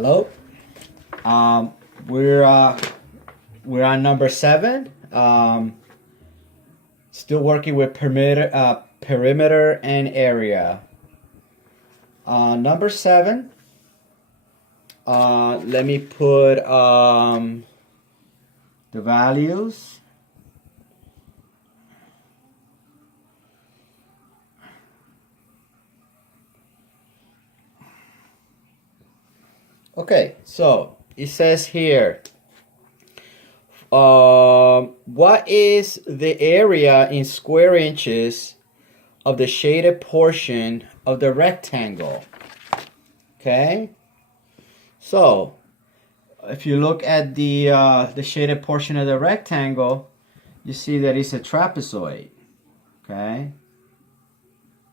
Hello. Um, we're uh, we're on number 7. Still working with perimeter and area. Number 7. Let me put the values. Okay, so it says here, what is the area in square inches of the shaded portion of the rectangle? Okay, so if you look at the shaded portion of the rectangle, you see that it's a trapezoid. Okay,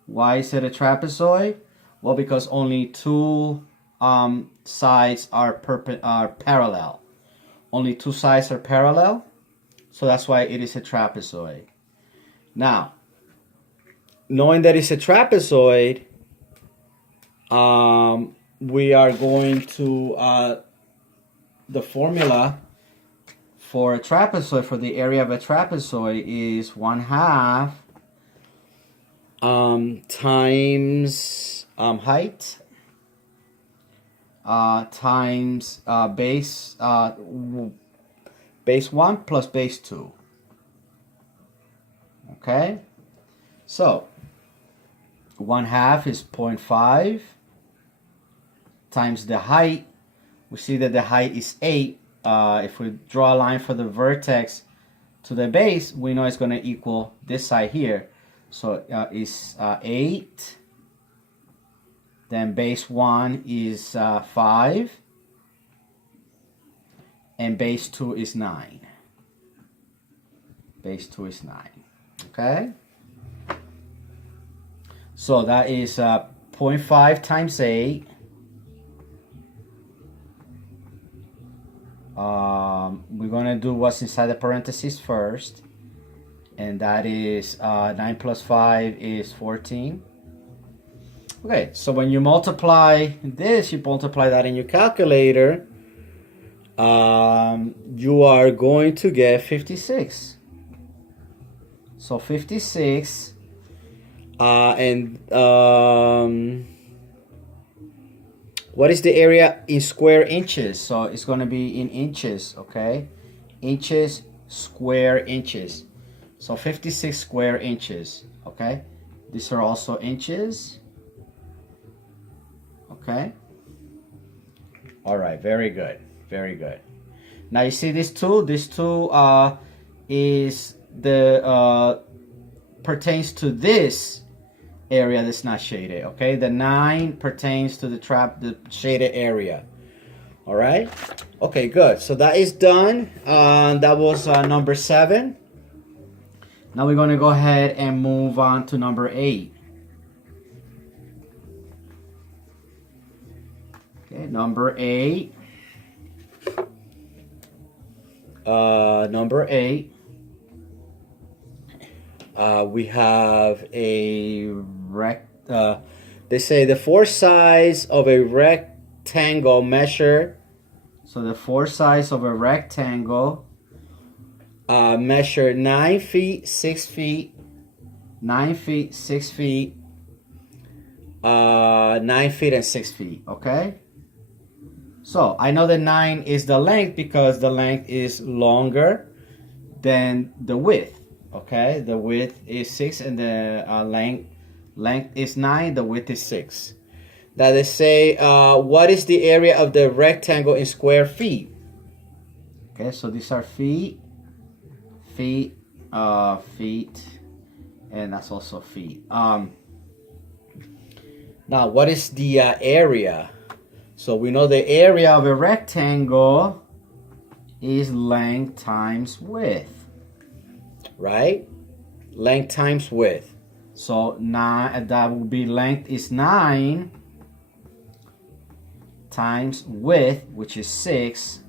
why is it a trapezoid? Well, because only two sides are parallel. Only two sides are parallel, so that's why it is a trapezoid. Now, knowing that it's a trapezoid, we are going to the formula for a trapezoid, for the area of a trapezoid, is 1/2 times height times base 1 plus base 2. Okay, so 1/2 is 0.5 times the height. We see that the height is 8. If we draw a line for the vertex to the base, we know it's going to equal this side here. So it's 8. Then base 1 is 5. And base 2 is 9. Base 2 is 9. Okay? So that is 0.5 times 8. We're going to do what's inside the parentheses first. And that is 9 plus 5 is 14. Okay, so when you multiply this, you multiply that in your calculator, you are going to get 56. So 56, what is the area in square inches? So it's going to be in inches, okay? Inches, square inches. So 56 square inches, okay? These are also inches. Okay. All right. Very good. Very good. Now you see this 2. This 2 is the pertains to this area that's not shaded. Okay. The 9 pertains to the shaded area. All right. Okay. Good. So that is done. That was number 7. Now we're going to go ahead and move on to number 8. Okay, number 8. Number 8. We have a they say the 4 sides of a rectangle measure. So the 4 sides of a rectangle measure 9 feet, 6 feet, 9 feet, 6 feet, 9 feet, and 6 feet. Okay. So I know that 9 is the length because the length is longer than the width. Okay, the width is 6 and the length is 9. The width is 6. Now they say, what is the area of the rectangle in square feet? Okay, so these are feet, feet, feet, and that's also feet. Now, what is the area? So we know the area of a rectangle is length times width, right? Length times width. So 9, that would be length is 9 times width, which is 6,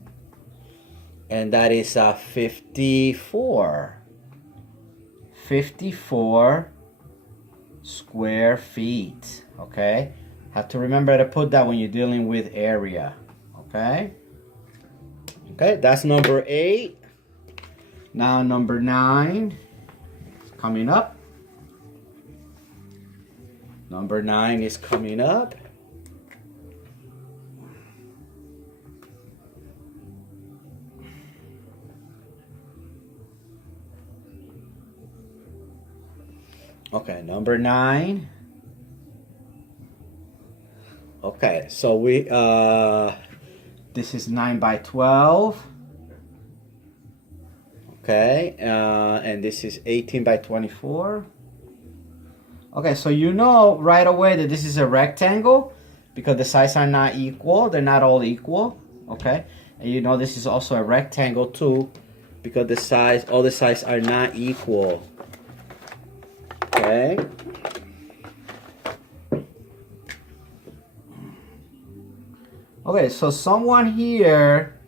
and that is 54. 54 square feet. Okay, have to remember to put that when you're dealing with area. Okay. Okay, that's number 8. Now number 9 is coming up. Number 9 is coming up. Okay, number 9. Okay, so we this is 9 by 12. Okay, and this is 18 by 24. Okay, so you know right away that this is a rectangle because the sides are not equal. They're not all equal. Okay, and you know this is also a rectangle too because the sides, all the sides are not equal. Okay. Okay, so someone here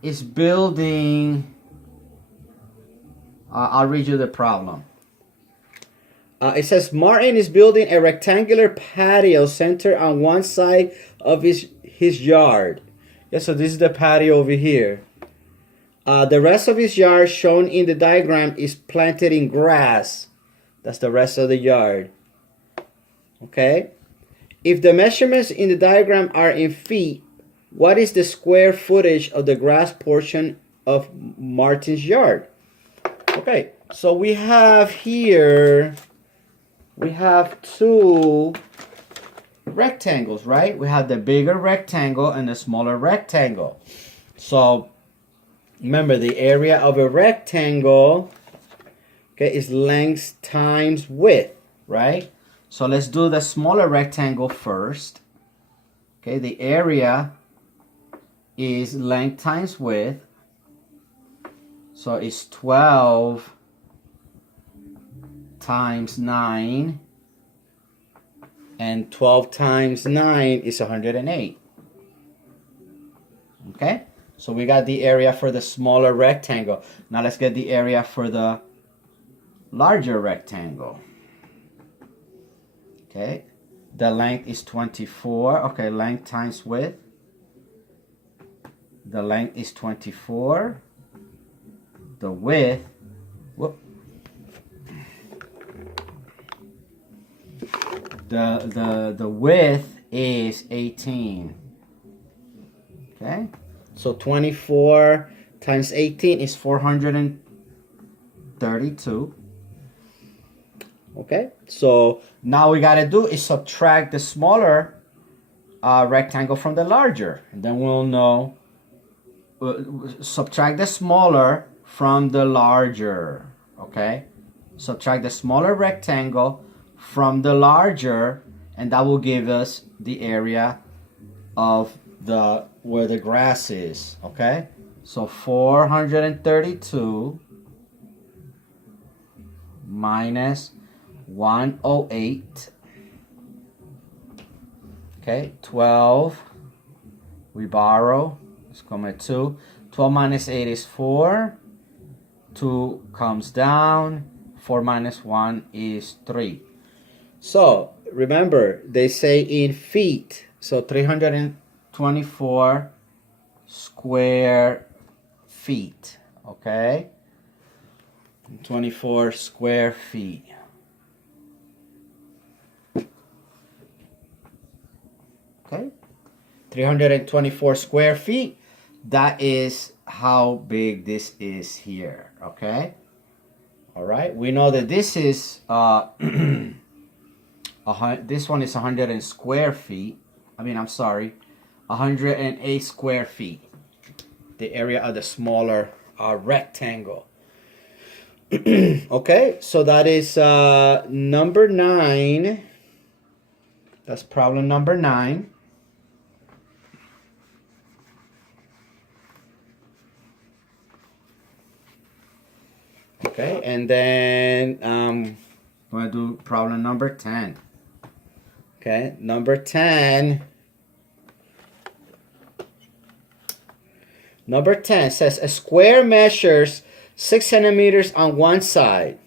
is building. I'll read you the problem. It says Martin is building a rectangular patio centered on one side of his yard. Yeah, so this is the patio over here. The rest of his yard shown in the diagram is planted in grass. That's the rest of the yard. Okay. If the measurements in the diagram are in feet, what is the square footage of the grass portion of Martin's yard? Okay, so we have here, we have 2 rectangles, right? We have the bigger rectangle and the smaller rectangle. So remember, the area of a rectangle, okay, is length times width, right? So let's do the smaller rectangle first. Okay, the area is length times width. So it's 12 times 9. And 12 times 9 is 108. Okay? So we got the area for the smaller rectangle. Now let's get the area for the larger rectangle. Okay? The length is 24. Okay, length times width. The length is 24. The width, the width is 18. Okay, so 24 times 18 is 432. Okay, so now we gotta do is subtract the smaller rectangle from the larger, and then we'll know. Subtract the smaller from the larger. Okay, subtract the smaller rectangle from the larger, and that will give us the area of the where the grass is. Okay, so 432 minus 108. Okay, 12 we borrow, it's come at 2. 12 minus 8 is 4. 2 comes down. 4 minus 1 is 3. So remember, they say in feet. So 324 square feet. Okay? 24 square feet. Okay? 324 square feet. That is how big this is here. Okay? All right. We know that this is this one is 100 square feet. I'm sorry, 108 square feet. The area of the smaller rectangle. Okay, so that is number 9. That's problem number 9. Okay, and then I'm going to do problem number 10. Okay, number 10. Number 10 says a square measures 6 centimeters on one side.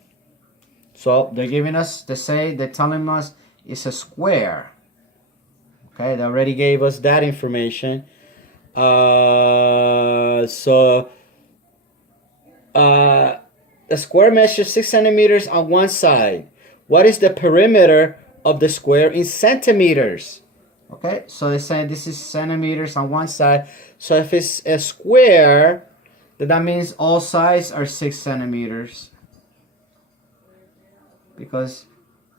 So they're giving us, they're telling us it's a square. Okay, they already gave us that information. So the square measures 6 centimeters on one side. What is the perimeter of the square in centimeters? Okay, so they're saying this is centimeters on one side. So if it's a square, then that means all sides are 6 centimeters. Because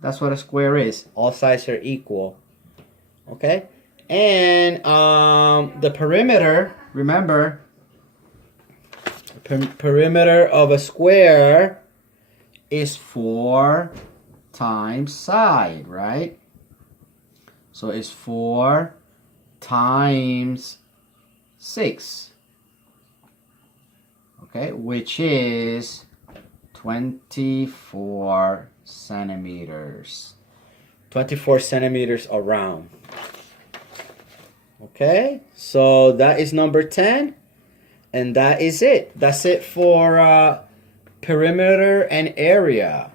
that's what a square is. All sides are equal. Okay? And the perimeter, remember, perimeter of a square is 4 times side, right? So it's 4 times 6. Okay, which is 24 centimeters. 24 centimeters around. Okay, so that is number 10. And that is it. That's it for perimeter and area.